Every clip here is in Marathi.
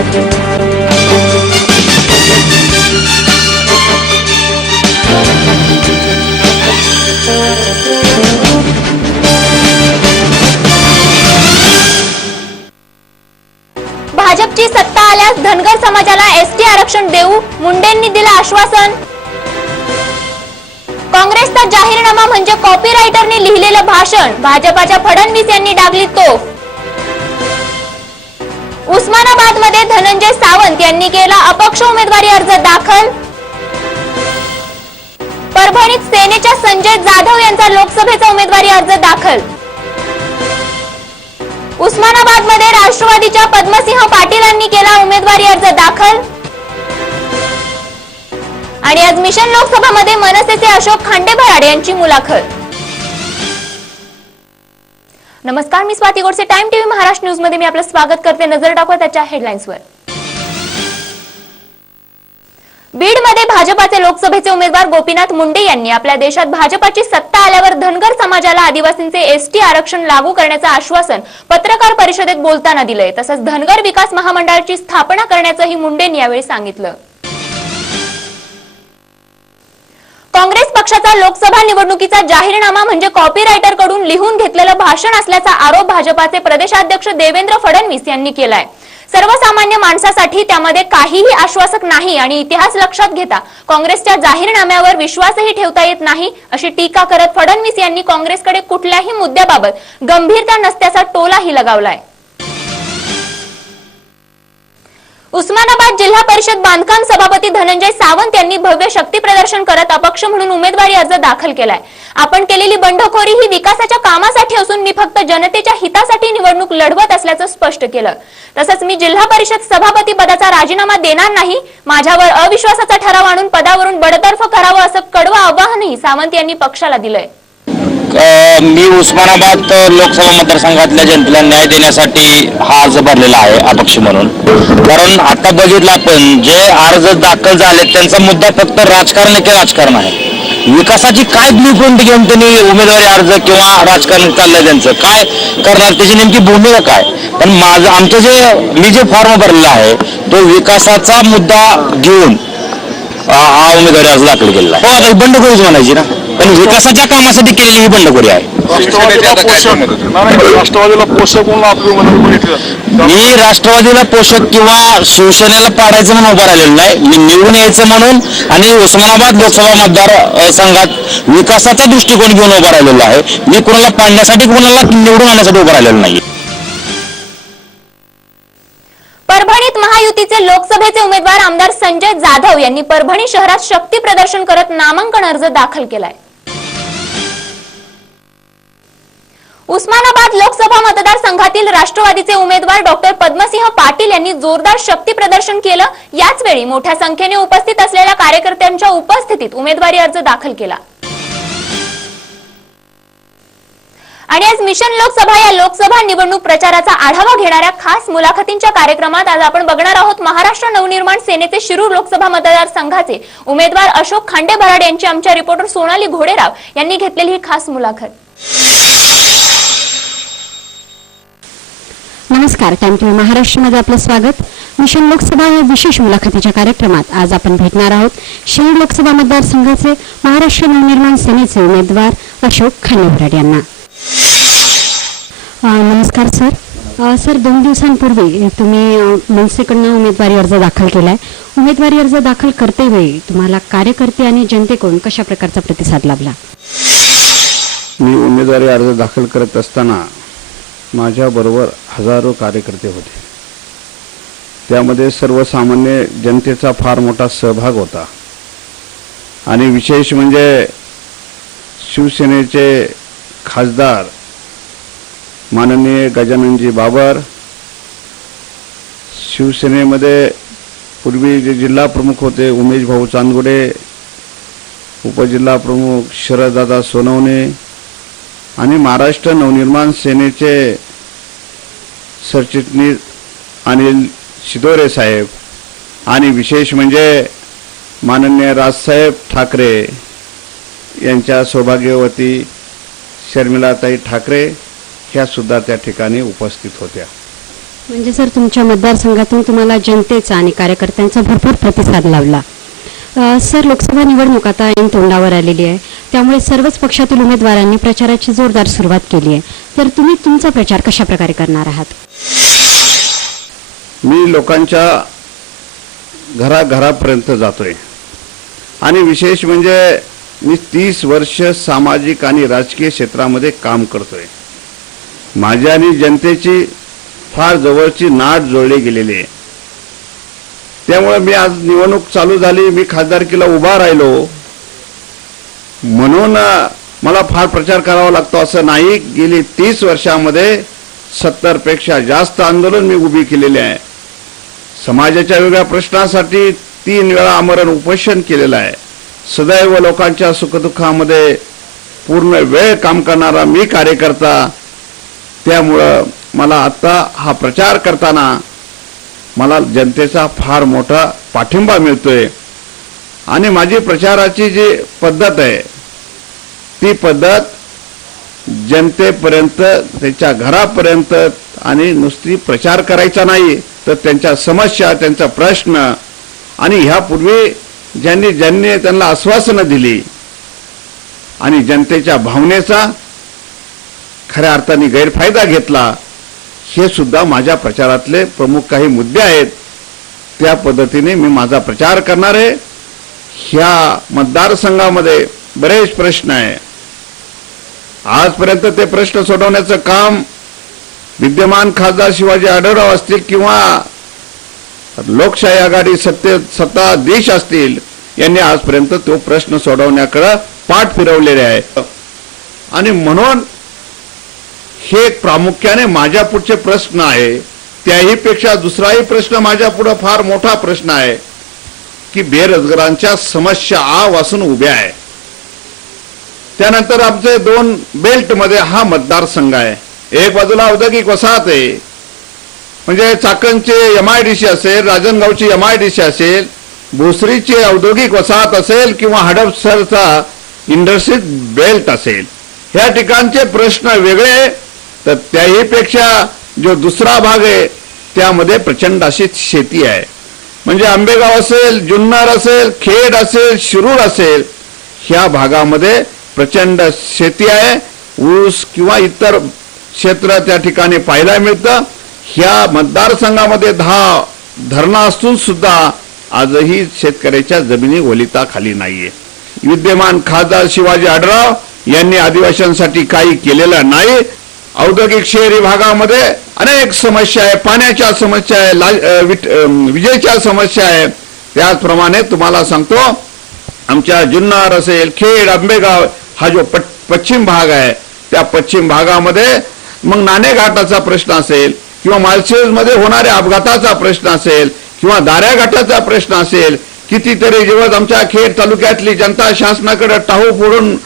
भाजपची सत्ता आल्यास धनगर समाजाला एसटी आरक्षण देऊ, मुंडेंनी दिलं आश्वासन। काँग्रेसचा जाहीरनामा म्हणजे कॉपीरायटरने लिहिलेलं भाषण, भाजपाच्या फडणवीस यांनी डागली तोफ। उस्मानाबादमध्ये धनंजय सावंत यांनी केला अपक्ष उमेदवारी अर्ज दाखल। परभणीत सेनेच्या संजय जाधव यांचा लोकसभेचा उमेदवारी अर्ज दाखल। उस्मानाबादमध्ये राष्ट्रवादीच्या पद्मसिंह पाटील यांनी केला उमेदवारी अर्ज दाखल। आणि आज मिशन लोकसभामध्ये मनसेचे अशोक खांडेभराड यांची मुलाखत। नमस्कार, मी Swati Godse, time TV Maharashtra news मध्ये मी आपलं स्वागत करते। नजर टाकूया त्याच्या हेडलाईन्सवर। बीडमध्ये भाजपाचे लोकसभेचे उमेदवार गोपीनाथ मुंडे यांनी आपल्या देशात भाजपाची सत्ता आल्यावर धनगर समाजाला आदिवासींचे एसटी आरक्षण लागू करण्याचं आश्वासन पत्रकार परिषदेत बोलताना दिलंय। तसंच धनगर विकास महामंडळाची स्थापना करण्याचंही मुंडेंनी यावेळी सांगितलं। काँग्रेस पक्षाचा लोकसभा निवडणुकीचा जाहीरनामा म्हणजे कॉपीरायटर कडून लिहून घेतलेलं भाषण असल्याचा आरोप भाजपाचे प्रदेशाध्यक्ष देवेंद्र फडणवीस यांनी केलाय। सर्वसामान्य माणसासाठी त्यामध्ये काहीही आश्वासक नाही आणि इतिहास लक्षात घेता काँग्रेसच्या जाहीरनाम्यावर विश्वासही ठेवता येत नाही, अशी टीका करत फडणवीस यांनी काँग्रेसकडे कुठल्याही मुद्द्याबाबत गंभीरता नसल्याचा टोलाही लगावलाय। उस्मानाबाद जिल्हा परिषद बांधकाम सभापती धनंजय सावंत यांनी भव्य शक्ती प्रदर्शन करत अपक्ष म्हणून उमेदवारी अर्ज दाखल केलाय। आपण केलेली बंडखोरी ही विकासाच्या कामासाठी असून मी फक्त जनतेच्या हितासाठी निवडणूक लढवत असल्याचं स्पष्ट केलं। तसंच मी जिल्हा परिषद सभापती पदाचा राजीनामा देणार नाही, माझ्यावर अविश्वासाचा ठराव आणून पदावरून बडतर्फ करावं असं कडवं आवाहनही सावंत यांनी पक्षाला दिलंय। मी उस्मानाबाद लोकसभा मतदारसंघातल्या जनतेला न्याय देण्यासाठी हा अर्ज भरलेला आहे अपक्ष म्हणून। कारण आता बघितलं आपण जे अर्ज दाखल झाले त्यांचा मुद्दा फक्त राजकारण आहे। विकासाची काय ब्लूप्रिंट घेऊन त्यांनी उमेदवारी अर्ज किंवा राजकारण चाललंय, त्यांचं काय करणार, त्याची नेमकी भूमिका काय। पण मी जे फॉर्म भरलेला आहे तो विकासाचा मुद्दा घेऊन हा उमेदवारी अर्ज दाखल केलेला आहे। हो, आता बंडखोरीच म्हणायची ना, पण विकासाच्या कामासाठी केलेली ही बंडखोरी आहे। राष्ट्रवादीला पोषक मी राष्ट्रवादीला पोषक किंवा शिवसेनेला पाडायचं म्हणून उभं राहिलेलं नाही, मी निवडून यायचं म्हणून आणि उस्मानाबाद लोकसभा मतदारसंघात विकासाचा दृष्टिकोन घेऊन उभं राहिलेला आहे। मी कोणाला पाडण्यासाठी कोणाला निवडून आणण्यासाठी उभं राहिलेलं नाही। परभणीत महायुतीचे लोकसभेचे उमेदवार आमदार संजय जाधव यांनी परभणी शहरात शक्ती प्रदर्शन करत नामांकन अर्ज दाखल केलाय। उस्मानाबाद लोकसभा मतदारसंघातील राष्ट्रवादीचे उमेदवार डॉक्टर पद्मसिंह पाटील यांनी जोरदार शक्ती प्रदर्शन केलं। याच वेळी मोठ्या संख्येने उपस्थित असलेल्या कार्यकर्त्यांच्या उपस्थितीत उमेदवारी अर्ज दाखल केला। आणि आज मिशन लोकसभा या लोकसभा निवडणूक प्रचाराचा आढावा घेणाऱ्या खास मुलाखतींच्या कार्यक्रमात आज आपण बघणार आहोत महाराष्ट्र नवनिर्माण सेनेचे शिरूर लोकसभा मतदारसंघाचे उमेदवार अशोक खांडेभराड यांची आमच्या रिपोर्टर सोनाली घोडेराव यांनी घेतलेली ही खास मुलाखत। नमस्कार, टाइम टीव्ही महाराष्ट्रमध्ये आपलं स्वागत। मिशन लोकसभा या विशेष मुलाखतीच्या कार्यक्रमात आज आपण भेटणार आहोत शिरूर लोकसभा मतदारसंघाचे महाराष्ट्र नवनिर्माण सेनेचे उमेदवार अशोक खांडेभराड यांना। नमस्कार सर, 2 दिवसांपूर्वी तुम्ही मनसेकडून उमेदवारी अर्ज दाखल केलाय। उमेदवारी अर्ज दाखल करते वेळी तुम्हाला कार्यकर्ते आणि जनतेकडून कशा प्रकारचा प्रतिसाद लाभला? मी उमेदवारी अर्ज दाखल करत असताना माझ्याबरोबर हजारो कार्यकर्ते होते। त्यामध्ये सर्वसामान्य जनतेचा फार मोठा सहभाग होता आणि विशेष म्हणजे शिवसेनेचे खासदार माननीय गजाननजी बाबर, शिवसेनेमध्ये पूर्वी जे जिल्हा प्रमुख होते उमेश भाऊ चांदगुडे, उपजिल्हा प्रमुख शरददादा सोनवणे आणि महाराष्ट्र नवनिर्माण सेनेचे सरचिटणीस अनिल शिदोरे साहेब आणि विशेष म्हणजे माननीय राजसाहेब ठाकरे यांच्या सौभाग्यवती शर्मिलाताई ठाकरे ह्या सुद्धा त्या ठिकाणी उपस्थित होत्या। म्हणजे सर तुमच्या मतदारसंघातून तुम्हाला जनतेचा आणि कार्यकर्त्यांचा भरपूर प्रतिसाद लाभला. सर लोकसभा निवडणूक आता ऐन तोंडावर आलेली आहे, त्यामुळे सर्वच पक्षातील उमेदवारांनी प्रचाराची जोरदार सुरुवात केली आहे. तर तुम्ही तुमचा प्रचार कशा प्रकारे करणार आहात? मी लोकांच्या घराघरापर्यंत जातोय आणि विशेष म्हणजे मी 30 वर्ष सामाजिक आणि राजकीय क्षेत्रामध्ये काम करतोय. माझ्या आणि जनतेची फार जवळची नाट जोडली गेलेली आहे. त्यामुळे मी आज निवडणूक चालू झाली, मी खासदारकीला उभा राहिलो म्हणून मला फार प्रचार करावा लागतो असं नाही. गेली 30 वर्षामध्ये 70 पेक्षा जास्त आंदोलन मी उभी केलेले आहे. समाजाच्या वेगळ्या प्रश्नासाठी 3 वेळा आमरण उपोषण केलेलं आहे. सदैव लोकांच्या सुखदुःखामध्ये पूर्ण वेळ काम करणारा मी कार्यकर्ता. त्यामुळं मला आता हा प्रचार करताना मला जनतेचा फार मोठा पाठिंबा मिळतोय आणि माझी प्रचाराची जी पद्धत आहे ती पद्धत जनतेपर्यंत, त्यांच्या घरापर्यंत आणि नुसती प्रचार करायचा नाही तर त्यांच्या समस्या, त्यांचा प्रश्न आणि ह्यापूर्वी ज्यांनी त्यांना आश्वासनं दिली आणि जनतेच्या भावनेचा खऱ्या अर्थाने गैरफायदा घेतला, हे सुद्धा माझ्या प्रचारातले प्रमुख काही मुद्दे आहेत. त्या पद्धतीने मी माझा प्रचार करणार आहे. ह्या मतदारसंघामध्ये बरेच प्रश्न आहे. आजपर्यंत ते प्रश्न सोडवण्याचं काम विद्यमान खासदार शिवाजी आढळराव असतील किंवा लोकशाही आघाडी सत्ताधीश असतील यांनी आजपर्यंत तो प्रश्न सोडवण्याकडे पाठ फिरवलेले आहे. आणि म्हणून हे प्रामुख्याने माझ्या पुढचे प्रश्न आहे. त्याही पेक्षा दुसराही प्रश्न माझ्या पुढे फार मोठा प्रश्न आहे की बेरोजगारांच्या समस्या वासून उभ्या आहे. त्यानंतर आमचे 2 बेल्ट मध्ये हा मतदारसंघ आहे. एक बाजूला औद्योगिक वसाहत आहे, म्हणजे चाकणचे MIDC असेल, राजनगावची MIDC असेल, भोसरीची औद्योगिक वसाहत असेल किंवा हडपसरचा इंडस्ट्री बेल्ट असेल. ह्या ठिकाणचे प्रश्न वेगळे. तर त्याही पेक्षा जो दुसरा भाग आहे त्यामध्ये प्रचंड अशी शेती आहे. म्हणजे आंबेगाव असेल, जुन्नर असेल, खेड असेल, शिरूर असेल, ह्या भागामध्ये प्रचंड शेती आहे. ऊस किंवा इतर क्षेत्र त्या ठिकाणी पाहायला मिळतं. ह्या मतदारसंघामध्ये 10 धरणं असून सुद्धा आजही शेतकऱ्याच्या जमिनी ओलिताखाली नाहीये. विद्यमान खासदार शिवाजी आढळराव यांनी आदिवासींसाठी काही केलेलं नाही. औद्योगिक शहरी भागामध्ये अनेक समस्या आहे, पाण्याच्या समस्या आहे, विजेच्या समस्या आहे. त्याचप्रमाणे तुम्हाला सांगतो आमच्या जुन्नर असेल, खेड, आंबेगाव हा जो पश्चिम भाग आहे त्या पश्चिम भागामध्ये मग नाणे घाटाचा प्रश्न असेल किंवा माळशिरसमध्ये होणाऱ्या अपघाताचा प्रश्न असेल किंवा दाऱ्या घाटाचा प्रश्न असेल, कितीतरी दिवस आमच्या खेड तालुक्यातली जनता शासनाकडे टाहू फोडून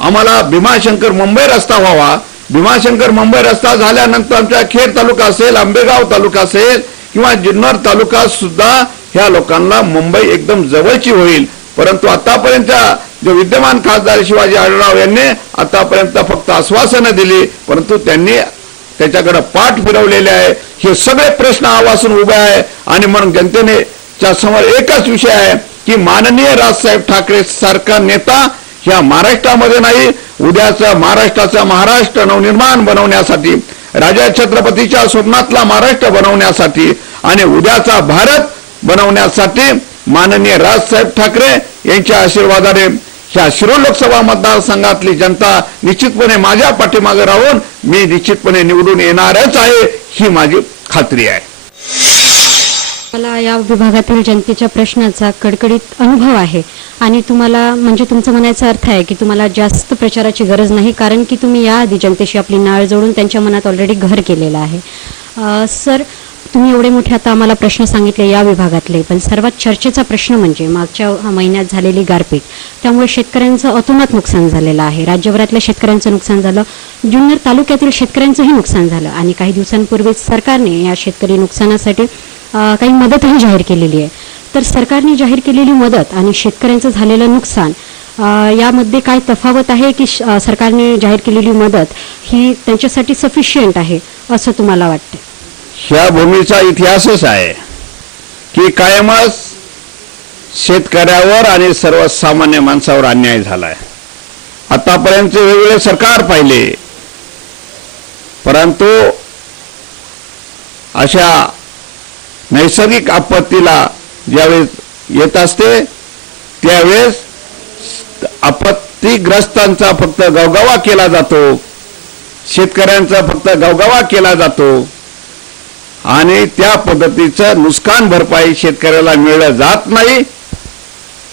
आम्हाला भीमाशंकर मुंबई रस्ता व्हावा. भीमाशंकर मुंबई रस्ता झाल्यानंतर आमच्या खेड तालुका असेल, आंबेगाव तालुका असेल किंवा जुन्नर तालुका सुद्धा ह्या लोकांना मुंबई एकदम जवळची होईल. परंतु आतापर्यंत जो विद्यमान खासदार शिवाजी आढळराव यांनी आतापर्यंत फक्त आश्वासनं दिली, परंतु त्यांनी त्याच्याकडे पाठ फिरवलेले आहे. हे सगळे प्रश्न आवासून उभे आहे आणि म्हणून जनतेने च्या समोर एकच विषय आहे की माननीय राजसाहेब ठाकरे सारखा नेता ह्या महाराष्ट्रामध्ये नाही, उद्याचा महाराष्ट्राचा महाराष्ट्र नवनिर्माण बनवण्यासाठी, राजा छत्रपतीच्या स्वप्नातला महाराष्ट्र बनवण्यासाठी आणि उद्याचा भारत बनवण्यासाठी माननीय राजसाहेब ठाकरे यांच्या आशीर्वादाने ह्या शिरूर लोकसभा मतदारसंघातली जनता निश्चितपणे माझ्या पाठीमागे राहून मी निश्चितपणे निवडून येणारच आहे, ही माझी खात्री आहे. मला या विभागातील जनतेच्या प्रश्नाचा कडकडीत अनुभव आहे आणि तुम्हाला म्हणजे तुमचं म्हणायचा अर्थ आहे की तुम्हाला जास्त प्रचाराची गरज नाही, कारण की तुम्ही याआधी जनतेशी आपली नाळ जोडून त्यांच्या मनात ऑलरेडी घर केलेलं आहे. सर तुम्ही एवढे मोठे आता आम्हाला प्रश्न सांगितले या विभागातले, पण सर्वात चर्चेचा प्रश्न म्हणजे मागच्या महिन्यात झालेली गारपीट. त्यामुळे शेतकऱ्यांचं अतोनात नुकसान झालेलं आहे. राज्यभरातल्या शेतकऱ्यांचं नुकसान झालं, जुन्नर तालुक्यातील शेतकऱ्यांचंही नुकसान झालं आणि काही दिवसांपूर्वीच सरकारने या शेतकरी नुकसानासाठी काही मदतही जाहीर केलेली आहे. तर सरकारने जाहीर केलेली मदत आणि शेतकऱ्यांचं झालेलं नुकसान यामध्ये काय तफावत आहे की सरकारने जाहीर केलेली मदत ही त्यांच्यासाठी सफिशियंट आहे असं तुम्हाला वाटतं? ह्या भूमीचा इतिहासच आहे की कायमच शेतकऱ्यावर आणि सर्वसामान्य माणसावर अन्याय झालाय. आतापर्यंत वेगवेगळे सरकार पाहिले, परंतु अशा नैसर्गिक आपत्तीला ज्यावेळेस येत असते त्यावेळेस आपत्तीग्रस्तांचा फक्त गवगवा केला जातो, शेतकऱ्यांचा फक्त गवगवा केला जातो आणि त्या पद्धतीचं नुकसान भरपाई शेतकऱ्याला मिळलं जात नाही.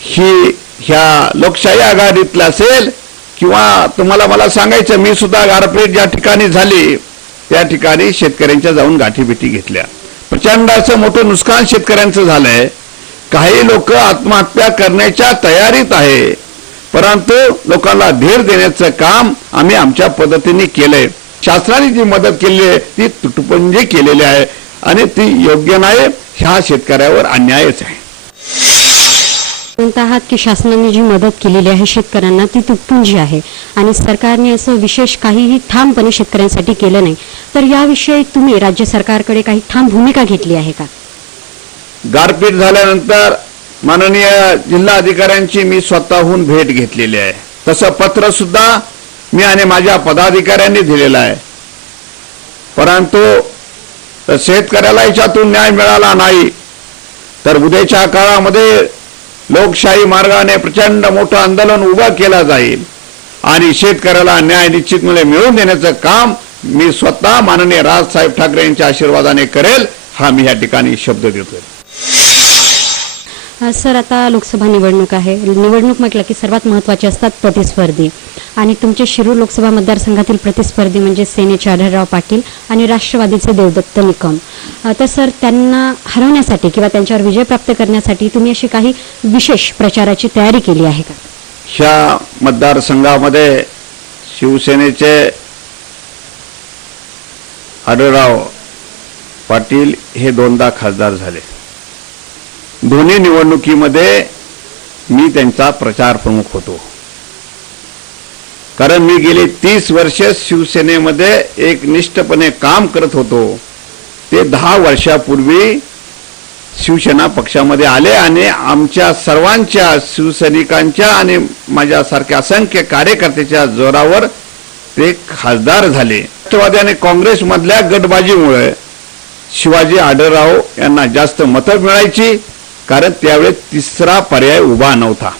ही ह्या लोकशाही आघाडीतलं असेल किंवा तुम्हाला मला सांगायचं, मी सुद्धा गारपीट ज्या ठिकाणी झाली त्या ठिकाणी शेतकऱ्यांच्या जाऊन गाठीभेटी घेतल्या. प्रचंड असं मोठं नुकसान शेतकऱ्यांचं झालंय. काही लोक आत्महत्या करण्याच्या तयारीत आहे, परंतु लोकांना धीर देण्याचं काम आम्ही आमच्या पद्धतीने केलंय. शासनाने जी मदत केली आहे ती तुटपुंजी केलेली आहे आणि ती योग्य नाही. ह्या शेतकऱ्यावर अन्यायच आहे. म्हणत आहात की शासनाने जी मदत केलेली आहे शेतकऱ्यांना ती तुटपुंजी आहे आणि सरकारने असं विशेष काहीही ठामपणे शेतकऱ्यांसाठी केलं नाही, तर याविषयी तुम्ही राज्य सरकारकडे काही ठाम भूमिका घेतली आहे का? गारपीट झाल्यानंतर माननीय जिल्हाधिकाऱ्यांची मी स्वतःहून भेट घेतलेली आहे. तसं पत्र सुद्धा मी आणि माझ्या पदाधिकाऱ्यांनी दिलेलं आहे, परंतु शेतकऱ्याला याच्यातून न्याय मिळाला नाही तर उद्याच्या काळामध्ये लोकशाही मार्गाने प्रचंड मोठं आंदोलन उभं केलं जाईल आणि शेतकऱ्याला न्याय निश्चितपणे मिळवून देण्याचं काम मी स्वतः माननीय राजसाहेब ठाकरे यांच्या आशीर्वादाने करेल, हा मी या ठिकाणी शब्द देतोय. सर, आता लोकसभा निवडणूक आहे. निवडणूक म्हटलं की सर्वात महत्त्वाचे असतात प्रतिस्पर्धी आणि तुमचे शिरूर लोकसभा मतदारसंघातील प्रतिस्पर्धी म्हणजे सेनेचे आढळराव पाटील आणि राष्ट्रवादीचे देवदत्त निकम. तर सर, त्यांना हरवण्यासाठी किंवा त्यांच्यावर विजय प्राप्त करण्यासाठी तुम्ही अशी काही विशेष प्रचाराची तयारी केली आहे का? ह्या मतदारसंघामध्ये शिवसेनेचे आढळराव पाटील हे दोनदा खासदार झाले. दोन्ही निवडणुकीमध्ये मी त्यांचा प्रचार प्रमुख होतो, कारण मी गेली 30 वर्ष शिवसेनेमध्ये एक निष्ठपणे काम करत होतो. ते 10 वर्षापूर्वी शिवसेना पक्षामध्ये आले आणि आमच्या सर्वांच्या शिवसैनिकांच्या आणि माझ्यासारख्या असंख्य कार्यकर्त्याच्या जोरावर ते खासदार झाले. राष्ट्रवादी आणि काँग्रेसमधल्या गटबाजीमुळे शिवाजी आढळराव यांना जास्त मतं मिळायची, कारण त्यावेळेस तिसरा पर्याय उभा नव्हता.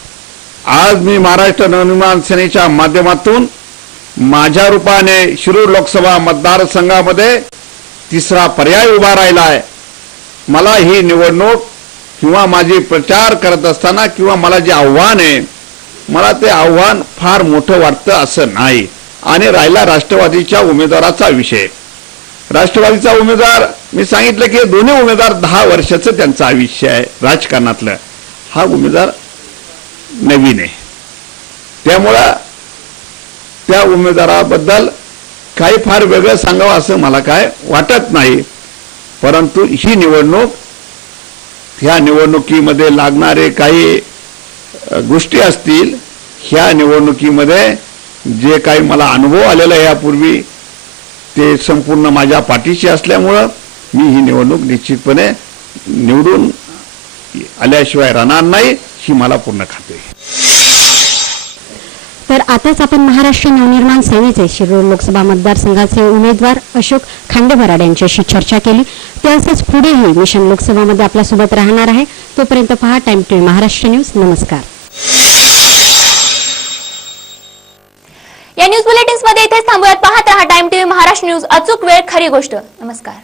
आज मी महाराष्ट्र नवनिर्माण सेनेच्या माध्यमातून माझ्या रूपाने शिरूर लोकसभा मतदारसंघामध्ये तिसरा पर्याय उभा राहिला आहे. मला ही निवडणूक किंवा माझी प्रचार करत असताना किंवा मला जे आव्हान आहे, मला ते आव्हान फार मोठं वाटतं असं नाही. आणि राहिला राष्ट्रवादीच्या उमेदवाराचा विषय, राष्ट्रवादीचा उमेदवार मी सांगितलं की दोन्ही उमेदवार 10 वर्षाचं त्यांचं आयुष्य आहे राजकारणातलं. हा उमेदवार नवीन आहे, त्यामुळं त्या उमेदवाराबद्दल काही फार वेगळं सांगावं असं मला काय वाटत नाही. परंतु ही निवडणूक, ह्या निवडणुकीमध्ये लागणारे काही गोष्टी असतील, ह्या निवडणुकीमध्ये जे काही मला अनुभव आलेला आहे यापूर्वी, ते संपूर्ण माझ्या पाठीशी असल्यामुळं मी ही निवडणूक निश्चितपणे निवडून आल्याशिवाय राहणार नाही, ही मला पूर्ण खात्री आहे. तर आताच आपण महाराष्ट्र नवनिर्माण सेनेचे शिरूर लोकसभा मतदारसंघाचे उमेदवार अशोक खांडेभराड यांच्याशी चर्चा केली. ते असंच पुढेही मिशन लोकसभामध्ये आपल्यासोबत राहणार आहे. तोपर्यंत पहा टाइम टीव्ही महाराष्ट्र न्यूज. नमस्कार. या न्यूज बुलेटिन्स मध्ये इथेच थांबूयात. पाहत रहा टाइम टीव्ही महाराष्ट्र न्यूज. अचूक वेळ, खरी गोष्ट. नमस्कार.